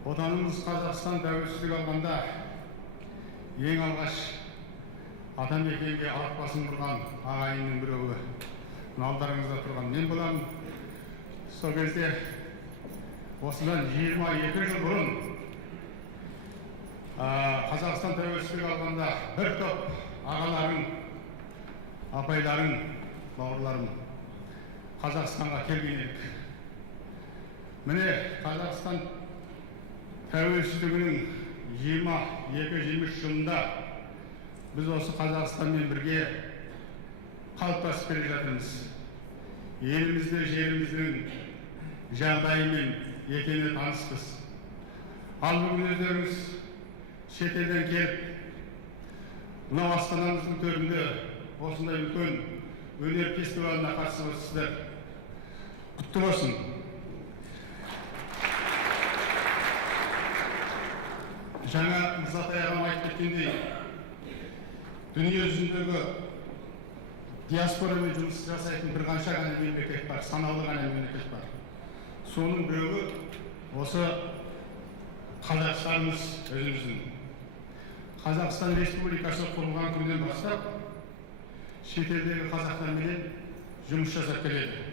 Отанымыз Қазақстан тәуелсіздік алғанда ең алғаш атамекенге ат басын бұрған ағайынның біреуі алдарыңызда тұрған мен боламын. Сол кезде осыдан 22 жыл бұрын Қазақстан тәуелсіздік алғанда бір топ ағаларың, апайларың, бауырларым Қазақстанға келген едік. Міне Қазақстан тәуелсіздігінің 22-23 жылында біз осы Қазақстанмен бірге қалыптасып келе жатырмыз. Елімізде жеріміздің жағдайымен етене таныспыз. Ал бүгін өздеріңіз шетелден келіп, мынау астанамыздың төрінде осындай үлкен өнер фестивалына қатысып отырсыздар. Құтты болсын. Жаңа Мырзатай ағам айтып кеткендей, дүние жүзіндегі диаспорамен жұмыс жасайтын бір қанша ғана мемлекет бар, санаулы ғана мемлекет бар. Соның біреуі осы Қазақстанымыз өзіміздің. Қазақстан Республикасы құрылған күннен бастап шетелдегі қазақтармен жұмыс жасап келеді.